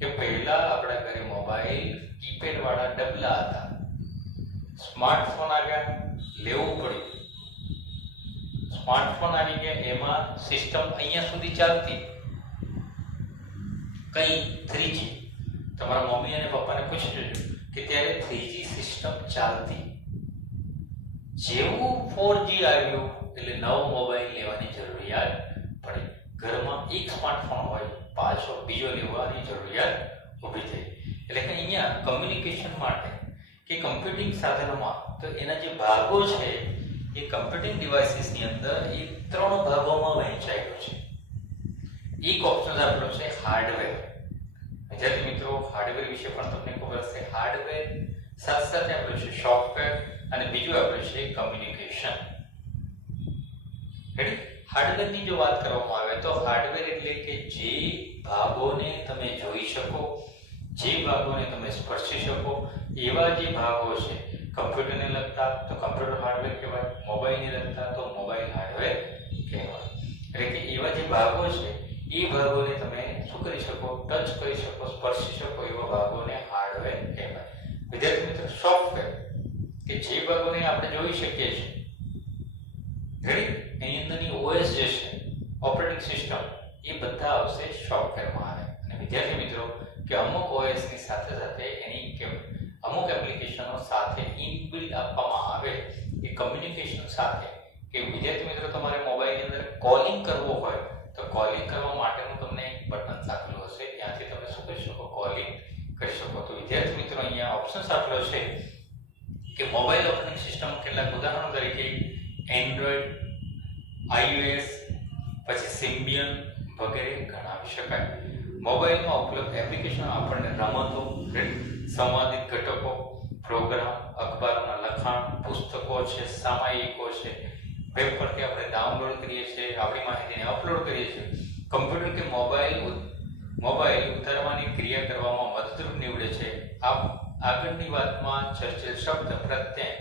કે પહેલા આપણા ઘરે મોબાઈલ કીપેડ વાળા ડબલા હતા, સ્માર્ટફોન આવ્યા, લેવું પડ્યું, સ્માર્ટફોન આવી ગયા, એમાં સિસ્ટમ અહીંયા સુધી ચાલતી કઈ 3G. તમારા મમ્મી અને પપ્પાને પૂછજો કે ત્યારે 3G સિસ્ટમ ચાલતી. જેવું 4G આવ્યું એટલે નવો મોબાઈલ લેવાની જરૂરિયાત પડી. ઘરમાં એક સ્માર્ટફોન હોય, પાછો બીજો લેવાની જરૂરિયાત ઊભી થઈ. એટલે કે અહીંયા કમ્યુનિકેશન માટે કે કમ્પ્યુટિંગ સાધનોમાં તો એના જે ભાગો છે એ કમ્પ્યુટિંગ ડિવાઇસીસની અંદર એ 3 ભાગોમાં વહેંચાયેલો છે. એક ઓપ્શન આપેલો છે હાર્ડવેર. વિદ્યાર્થી મિત્રો, હાર્ડવેર વિશે પણ તમને ખબર હશે. હાર્ડવેર સાથે સાથે આપેલું છે સોફ્ટવેર અને બીજું આપેલું છે કમ્યુનિકેશન. હાર્ડવેરની જો વાત કરવામાં આવે તો હાર્ડવેર એટલે કે જે ભાગોને તમે જોઈ શકો, જે ભાગોને તમે સ્પર્શી શકો, એવા જે ભાગો છે કમ્પ્યુટરને લગતા તો કમ્પ્યુટર હાર્ડવેર કહેવાય, મોબાઈલને લગતા તો મોબાઈલ હાર્ડવેર કહેવાય. એટલે કે એવા જે ભાગો છે એ ભાગોને તમે શું કરી શકો, ટચ કરી શકો, સ્પર્શી શકો, એવા ભાગોને હાર્ડવેર કહેવાય. વિદ્યાર્થી મિત્રો, સોફ્ટવેર કે જે ભાગોને આપણે જોઈ શકીએ છીએ, એની અંદરની OS જે છે, ઓપરેટિંગ સિસ્ટમ, એ બધા આવશે સોફ્ટવેરમાં આવે. અને વિદ્યાર્થી મિત્રો કે અમુક OS ની સાથે સાથે એની અમુક એપ્લિકેશનો સાથે ઇનબિલ્ટ આપવામાં આવે એ કમ્યુનિકેશન સાથે. કે વિદ્યાર્થી મિત્રો, તમારે મોબાઈલની અંદર કોલિંગ કરવો હોય તો કોલિંગ કરવા માટેનું તમને એક બટન આપેલું હશે, ત્યાંથી તમે શું કરી શકો, કોલિંગ કરી શકો. તો વિદ્યાર્થી મિત્રો, અહીંયા ઓપ્શન્સ આપેલો છે કે મોબાઈલ ઓપરેટિંગ સિસ્ટમ કેટલાક ઉદાહરણો તરીકે એન્ડ્રોઈડ, iOS, પછી સિમ્બિયન વગેરે ગણાવી શકાય. મોબાઈલમાં ઉપલબ્ધ એપ્લિકેશન આપણને રમતો, સંવાદિત ઘટકો, પ્રોગ્રામ, અખબારોના લખાણ, પુસ્તકો છે, સામાયિકો છે, વેબ પરથી આપણે ડાઉનલોડ કરીએ છીએ, આપણી માહિતીને અપલોડ કરીએ છીએ. કમ્પ્યુટર કે મોબાઈલ ઉતારવાની ક્રિયા કરવામાં મદદરૂપ નીવડે છે. આગળની વાતમાં ચર્ચિત શબ્દ પ્રત્યય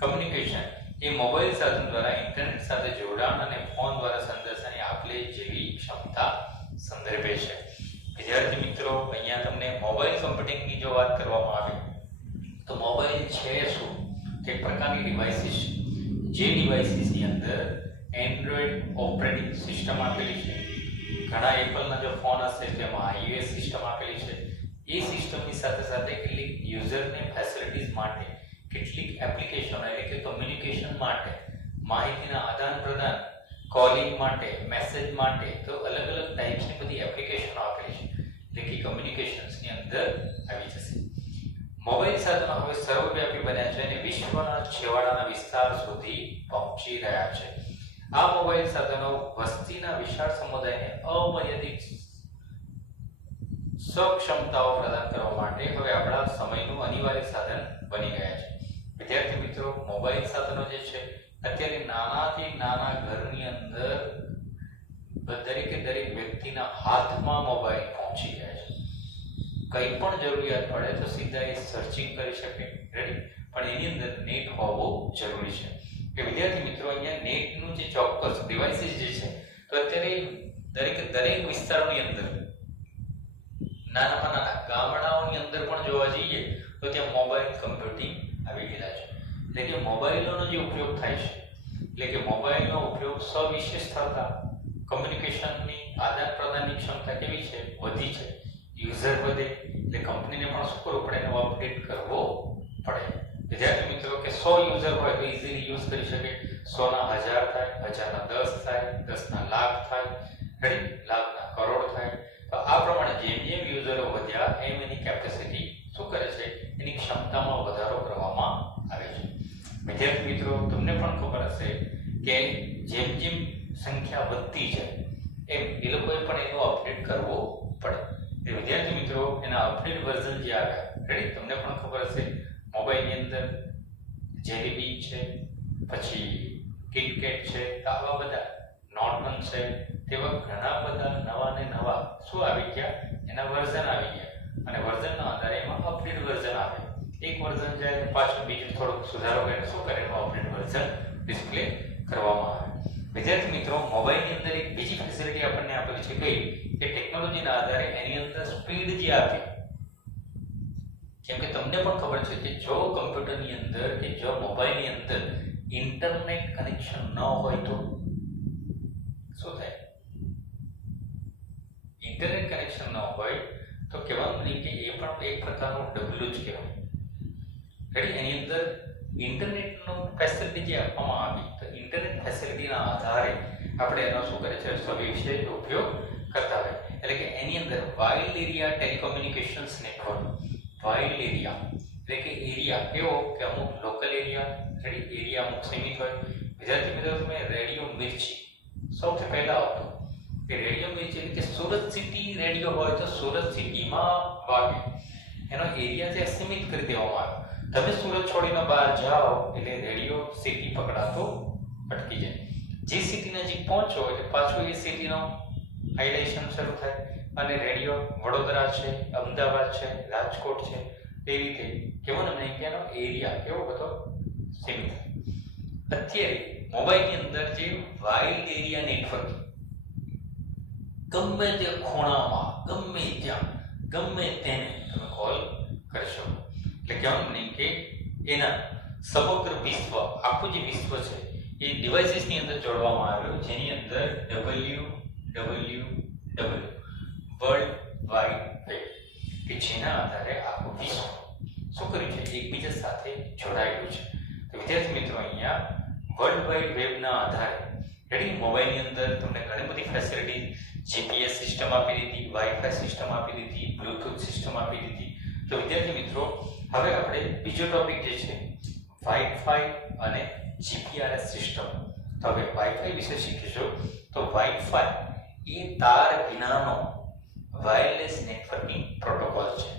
કમ્યુનિકેશન એ મોબાઈલ સાધન દ્વારા ઇન્ટરનેટ સાથે જોડાણ અને ફોન દ્વારા સંદેશાની આપ-લે જેવી ક્ષમતા સંદર્ભે છે. વિદ્યાર્થી મિત્રો, અહીંયા તમને મોબાઈલ કમ્પ્યુટિંગની જો વાત કરવામાં આવે તો મોબાઈલ છે શું, કે પ્રકારની ડિવાઇસીસ, જે ડિવાઇસીસની અંદર એન્ડ્રોઈડ ઓપરેટિંગ સિસ્ટમ આપેલી છે. ઘણા એપલના જો ફોન હશે તેમાં iOS સિસ્ટમ આપેલી છે. એ સિસ્ટમની સાથે સાથે કેટલીક યુઝરને ફેસિલિટીઝ માટે કેટલીક એપ્લિકેશનો એટલે કે કમ્યુનિકેશન માટે, માહિતીના આદાન પ્રદાન, કોલિંગ માટે, મેસેજ માટે તો અલગ અલગ ટાઈપ્સની બધી એપ્લિકેશનો આપેલી છે. એટલે કે કમ્યુનિકેશન્સની અંદર આવી જશે. મોબાઈલ સાધનો હવે સર્વવ્યાપી બન્યા છે અને વિશ્વના છેવાડાના વિસ્તાર સુધી પહોંચી રહ્યા છે. આ મોબાઈલ સાધનો વસ્તીના વિશાળ સમુદાયને અમર્યાદિત સક્ષમતાઓ પ્રદાન કરવા માટે હવે આપણા સમયનું અનિવાર્ય સાધન બની ગયા છે. વિદ્યાર્થી મિત્રો, મોબાઈલ સાધનો જે છે અત્યારે નાનાથી નાના ઘરની અંદર દરેક વ્યક્તિના હાથમાં મોબાઈલ પહોંચી ગયા છે. કંઈ પણ જરૂરિયાત પડે તો સીધા એ સર્ચિંગ કરી શકે, રેડી, પણ એની અંદર નેટ હોવું જરૂરી છે. કે વિદ્યાર્થી મિત્રો, અહીંયા નેટનું જે ચોક્કસ ડિવાઇસીસ જે છે તો અત્યારે દરેક વિસ્તારોની અંદર, નાનામાં નાના ગામડાઓની અંદર પણ જોવા જઈએ તો ત્યાં મોબાઈલ કમ્પ્યુટિંગ આવી ગયેલા છે. એટલે કે મોબાઈલોનો જે ઉપયોગ થાય છે, એટલે કે મોબાઈલનો ઉપયોગ સવિશેષતા, કમ્યુનિકેશનની આદાન પ્રદાનની ક્ષમતા કેવી છે, વધી છે. યુઝર વધે એટલે કંપનીને પણ શું કરવું પડે, એનો અપડેટ કરવો પડે. વિદ્યાર્થી મિત્રો કે 100 યુઝર હોય તો ઇઝીલી યુઝ કરી શકે. 100 ના 1000 થાય, 1000 ના 10 થાય, 10 ના લાખ થાય, રેડી, લાખ ના કરોડ થાય. તો આ પ્રમાણે જેમ યુઝરો વધ્યા એમ એની કેપેસિટી શું કરે છે, એની ક્ષમતામાં વધારો કરવામાં આવે છે. વિદ્યાર્થી મિત્રો, તમને પણ ખબર હશે કે જેમ સંખ્યા વધતી જાય એમ એ લોકોએ પણ એનો અપડેટ કરવો પડે. એ વિદ્યાર્થી મિત્રો, એના અપડેટ વર્ઝન જે આવ્યા, રેડી, તમને પણ ખબર હશે મોબાઈલની અંદર જેલીબી છે, પછી કિટકેટ છે, આવા બધા નોર્ટન છે, તેવા ઘણા બધા નવા ને નવા શું આવી ગયા, એના વર્ઝન આવી ગયા. અને વર્ઝનના આધારે એમાં અપડેટ વર્ઝન આવે. એક વર્ઝન જાય પાછું બીજું થોડુંક સુધારો કરીને શું કરે, એમાં અપડેટ વર્ઝન ડિસ્પ્લે કરવામાં આવે. વિદ્યાર્થી મિત્રો, મોબાઈલની અંદર એક બીજી ફેસિલિટી આપણને આપેલી છે કઈ, એ ટેકનોલોજીના આધારે એની અંદર સ્પીડ જે આપે, કેમ કે તમને પણ ખબર છે કે જો કમ્પ્યુટરની અંદર કે જો મોબાઈલની અંદર ઇન્ટરનેટ કનેક્શન ન હોય તો શું થાય? ઇન્ટરનેટ કનેક્શન ન હોય તો કહેવાનું નહીં કે એ પણ એક પ્રકારનું ડબલું જ કહેવાય. રેડી? એની અંદર ઇન્ટરનેટનો ફેસિલિટી જે આપવામાં આવી તો ઇન્ટરનેટ ફેસિલિટીના આધારે આપણે એનો શું કરે છે સવિશેષ ઉપયોગ કરતા હોય. એટલે કે એની અંદર wide area telecommunications network, wide area એટલે કે એરિયા કેવો કે અમુક લોકલ એરિયા, રેડી? એરિયા અમુક સીમિત હોય. વિદ્યાર્થી મિત્રો તમે રેડિયો મિર્ચી સૌથી પહેલા આવતો કે રેડિયો મિર્ચી એટલે કે સુરત સિટી રેડિયો હોય તો સુરત સિટીમાં વાગે, એનો એરિયા જે સીમિત કરી દેવામાં આવે. તમે સુરત છોડીને બહાર જાઓ એટલે રેડિયો સિટી પકડાતો અટકી જાય. જે સિટી નજીક પહોંચો એટલે પાછું એ સિટીનો હાઇલાઇશન શરૂ થાય અને રેડિયો વડોદરા છે, અમદાવાદ છે, રાજકોટ છે, એ રીતે કેવો ને કે એનો એરિયા કેવો બધો સીમિત. અત્યારે મોબાઈલની અંદર જે વાઇલ્ડ એરિયા નેટવર્ક ગમે તે ખૂણામાં, ગમે ત્યાં, ગમે તેને તમે કોલ કરી શકો. એટલે કહેવાનું નહીં કે એના સમગ્ર વિશ્વ, આખું જે વિશ્વ છે એ ડિવાઇસીસની અંદર જોડવામાં આવ્યું, જેની અંદર WWW વર્લ્ડ વાઇડ વેબ કે જેના આધારે આખું વિશ્વ શું કર્યું છે એકબીજા સાથે જોડાયેલું છે. તો વિદ્યાર્થી મિત્રો અહીંયા વર્લ્ડ વાઇડ વેબના આધારે રેડી મોબાઈલની અંદર તમને ઘણી બધી ફેસિલિટી, જીપીએસ સિસ્ટમ આપી દીધી, વાઈફાઈ સિસ્ટમ આપી દીધી, બ્લૂટૂથ સિસ્ટમ આપી દીધી. તો વિદ્યાર્થી મિત્રો હવે આપણે બીજો ટોપિક જે છે વાઈફાઈ અને જીપીઆરએસ સિસ્ટમ. તો હવે વાઈફાઈ વિશે શીખીશું. તો વાઈફાઈ એ તાર વિનાનો વાયરલેસ નેટવર્કિંગ પ્રોટોકોલ છે.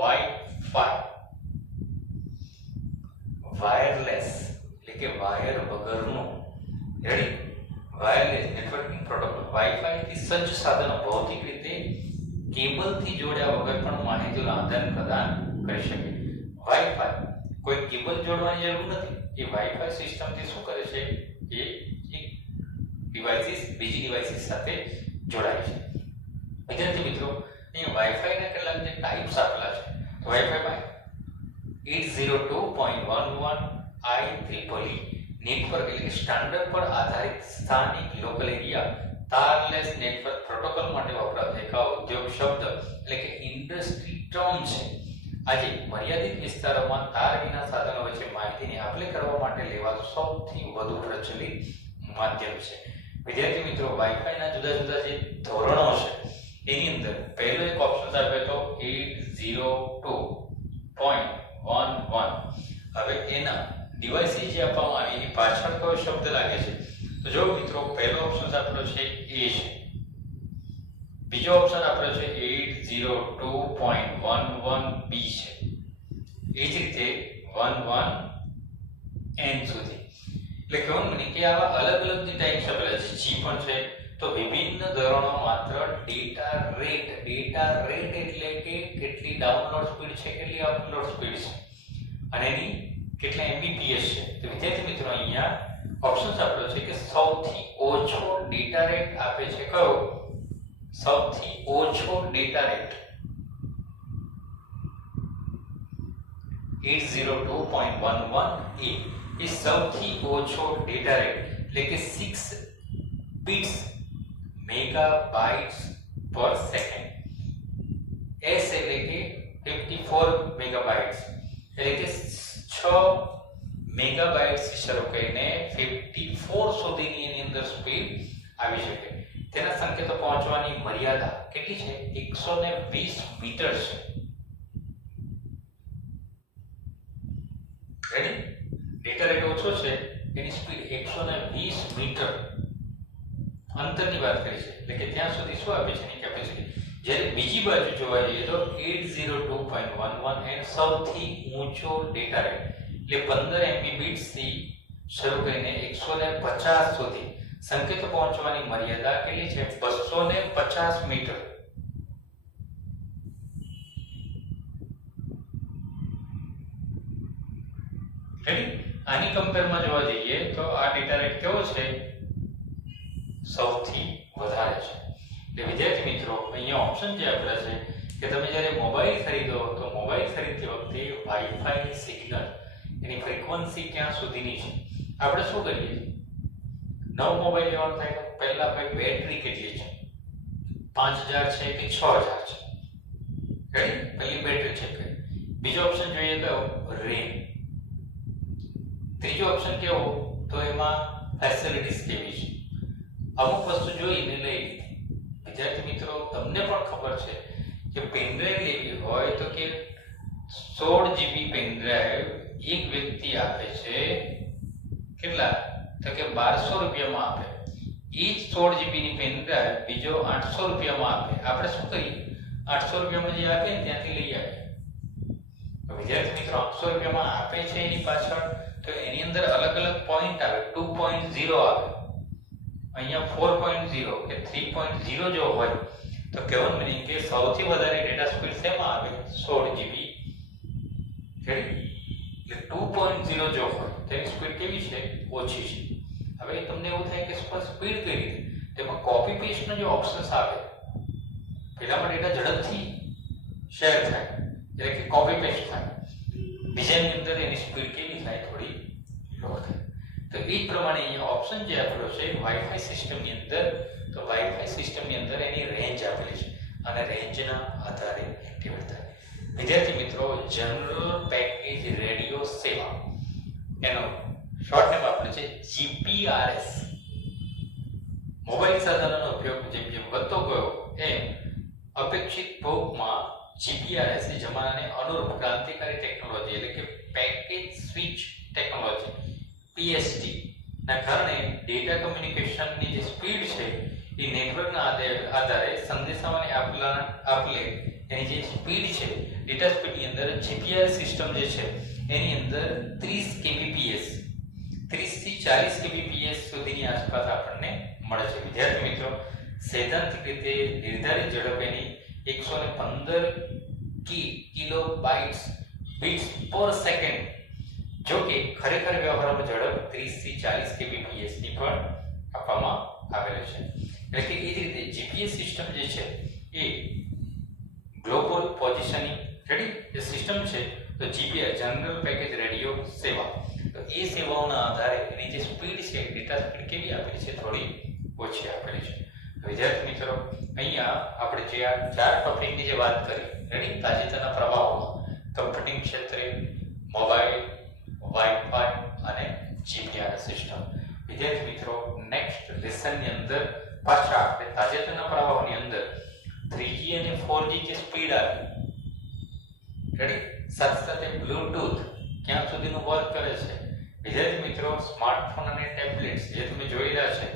વાઈફાઈ વાયરલેસ એટલે કે વાયર વગરનું, રેડી? Wireless networking protocol. વાઈફાઈથી સજ્જ સાધનો ભૌતિક રીતે કેબલથી જોડ્યા વગર પણ માહિતીનું આદાન પ્રદાન કરી શકે. વાઈફાઈ કોઈ કેબલ જોડવાની જરૂર નથી. એ વાઈફાઈ સિસ્ટમથી શું કરે છે એ એક ડિવાઇસીસ બીજી ડિવાઇસીસ સાથે જોડાય છે. વિદ્યાર્થી મિત્રો અહીંયા વાઈફાઈના કેટલાક જે ટાઈપ્સ આપેલા છે. તો વાઈફાઈમાં 802.11i નેટવર્ક એટલે સ્ટાન્ડર્ડ પર આધારિત સ્થાનિક લોકલ એરિયા તારલેસ નેટવર્ક પ્રોટોકોલ માટે વપરાતો એક ઉદ્યોગ શબ્દ એટલે કે ઇન્ડસ્ટ્રી ટર્મ છે. આજે મર્યાદિત વિસ્તારોમાં તાર વિના સાધનો વચ્ચે માહિતીની આપ-લે કરવા માટે લેવાતું સૌથી વધુ પ્રચલિત માધ્યમ છે. વિદ્યાર્થી મિત્રો વાઈફાઈના જુદા જુદા જે ધોરણો છે એની અંદર પહેલો એક ઓપ્શન આપ્યો તો 802.11. હવે એના ડિવાઇસીસ જે આપવામાં આવી એની પાછળ કયો શબ્દ લાગે છે? તો જો મિત્રો પહેલો ઓપ્શન આપેલો છે એ છે, બીજો ઓપ્શન આપેલો છે 802.11b છે, એ જ રીતે 11n સુધી. એટલે કહેવાનું નહીં કે આવા અલગ અલગ જે ટાઈપ્સ આપેલા છે, જી પણ છે. તો વિભિન્ન ધોરણો માત્ર ડેટા રેટ એટલે કે કેટલી ડાઉનલોડ સ્પીડ છે, કેટલી અપલોડ સ્પીડ છે અને એની કેટલા એમબીપીએસ છે. તો વિદ્યાર્થી મિત્રો અહીંયા ઓપ્શન્સ આપેલો છે કે સૌથી ઓછો ડેટા રેટ આપે છે કયો? સૌથી ઓછો ડેટા રેટ 802.11a એ સૌથી ઓછો ડેટા રેટ એટલે કે 6 bits megabytes per second. s એટલે કે 54 megabytes એટલે કે 6 મેગાબાઇટ્સ થી શરૂ કરીને 54 સુધીની એની અંદર સ્પીડ આવી શકે. તેના સંકેતો પહોંચવાની મર્યાદા કેટલી છે? 120 મીટર છે. રેડી? ડેટા રેટ ઓછો છે, એની સ્પીડ 120 મીટર અંતરની વાત કરી છે. એટલે કે ત્યાં સુધી શું આપે છે એની કેપેસિટી. જ્યારે બીજી બાજુ જોવા જઈએ તો 802.11 એ સૌથી ઊંચો ડેટા રેટ એટલે 15 MB થી શરૂ કરીને 150 સુધી સંકેતો પહોંચવાની મર્યાદા કેટલી છે? 250 મીટર. રેડી? આની કમ્પેરમાં જોવા જઈએ તો આ ડેટા રેટ કેવો છે? સૌથી વધારે છે. એટલે વિદ્યાર્થી મિત્રો અહીંયા ઓપ્શન જે આપેલા છે કે તમે જ્યારે મોબાઈલ ખરીદો તો મોબાઈલ ખરીદતી વખતે વાઈફાઈ સિગ્નલ એની ફ્રીક્વન્સી ક્યાં સુધીની છે. આપણે શું કરીએ છીએ, નવો મોબાઈલ લેવાનો થાય તો પહેલા આપણે બેટરી કેટલી છે, 5000 છે કે 6000 છે, રેડી, પહેલી બેટરી ચેક કરી. બીજો ઓપ્શન જોઈએ તો રેમ. ત્રીજો ઓપ્શન કેવો તો એમાં ફેસિલિટીઝ કેવી છે. અમુક વસ્તુ જોઈને લઈ લીધી. વિદ્યાર્થી મિત્રો તમને પણ ખબર છે કે પેનડ્રાઈવ લેવી હોય તો કે 16 GB પેનડ્રાઈવ એક વ્યક્તિ આપે છે કેટલા તો કે 1200 રૂપિયામાં આપે. એ જ 16 GB ની પેનડ્રાઈવ બીજો 800 રૂપિયામાં આપે. આપણે શું કરીએ, 800 રૂપિયામાં જે આપે ને ત્યાંથી લઈ આવીએ. વિદ્યાર્થી મિત્રો 800 રૂપિયામાં આપે છે એની પાછળ તો એની અંદર અલગ અલગ પોઈન્ટ આવે. 2.0 આવે, અહીંયા 4.0 કે 3.0 જો હોય તો કહેવાનું મીનિંગ કે સૌથી વધારે ડેટા સ્પીડ શેમાં આવે, 16 GB. એટલે 2.0 જો હોય તેની સ્પીડ કેવી છે, ઓછી છે. હવે તમને એવું થાય કે સ્પીડ કઈ રીતે, તેમાં કોપી પેસ્ટ નો જે ઓપ્શન્સ આવે પેલામાં ડેટા ઝડપથી શેર થાય એટલે કે કોપી પેસ્ટ થાય, બીજાની અંદર એની સ્પીડ કેવી થાય, થોડી લો થાય. તો એ જ પ્રમાણે અહીંયા ઓપ્શન જે આપેલો છે વાઈફાઈ સિસ્ટમની અંદર, તો વાઈફાઈ સિસ્ટમની અંદર એની રેન્જ આપેલી છે અને રેન્જના આધારે એક્ટિવેટ થાય. વિદ્યાર્થી મિત્રો જનરલ પેકેજ રેડિયો સેવા એનો શોર્ટ નેમ આપેલું છે જીપીઆરએસ. મોબાઈલ સાધનોનો ઉપયોગ જેમ જેમ વધતો ગયો એમ અપેક્ષિત ભોગમાં જીપીઆરએસ ની જમાનાને અનુરૂપ ક્રાંતિકારી ટેકનોલોજી એટલે કે પેકેજ સ્વિચ ટેકનોલોજી પીએસટી ના કારણે ડેટા કમ્યુનિકેશનની જે સ્પીડ છે એ નેટવર્કના આધારે સંદેશાઓને આપલે એની જે સ્પીડ છે ડેટા સ્પીડની અંદર જીપીઆરએસ સિસ્ટમ જે છે એની અંદર 30 kbps 30 થી 40 kbps સુધીની આસપાસ આપણને મળે છે. વિદ્યાર્થી મિત્રો સૈદ્ધાંતિક રીતે નિર્ધારિત ઝડપ એની 115 કિલોબાઇટ્સ બીટ્સ પર સેકન્ડ. જો કે ખરેખર વ્યવહારમાં ઝડપ 30 થી 40 kbps ની પણ આપવામાં આવેલી છે. એટલે કે એ જ રીતે જીપીએસ સિસ્ટમ જે છે એ ગ્લોબલ પોઝિશનિંગ રેડી એ સિસ્ટમ છે. તો જીપીઆર જનરલ પેકેજ રેડિયો સેવા, તો એ સેવાઓના આધારે એની જે સ્પીડ છે ડેટા સ્પીડ કેવી આપેલી છે, થોડી ઓછી આપેલી છે. વિદ્યાર્થી મિત્રો અહીંયા આપણે જે આ 4 ટોપિકની જે વાત કરી રેડી તાજેતરના પ્રવાહોમાં કમ્પ્યુટિંગ ક્ષેત્રે મોબાઈલ, વાઈફાઈ અને જીપીઆર સિસ્ટમ. વિદ્યાર્થી મિત્રો નેક્સ્ટ લેસનની અંદર પાછા આપણે તાજેતરના પ્રવાહોની અંદર 3G અને 4G જે સ્પીડ આવી રેડી સાથે સાથે બ્લૂટૂથ ક્યાં સુધીનું વર્ક કરે છે. વિદ્યાર્થી મિત્રો સ્માર્ટફોન અને ટેબ્લેટ્સ જે તમે જોઈ રહ્યા છે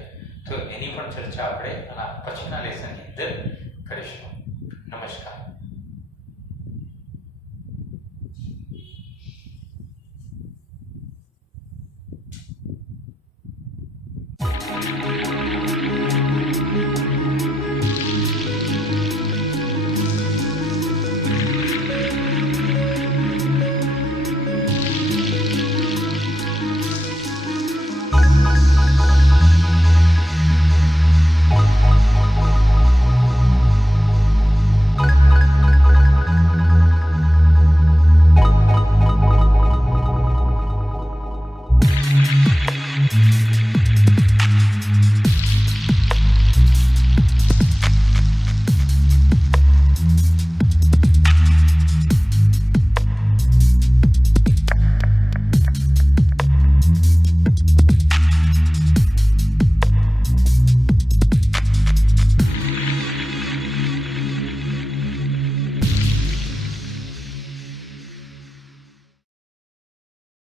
તો એની પણ ચર્ચા આપણે આના પછીના લેસનની અંદર કરીશું. નમસ્કાર.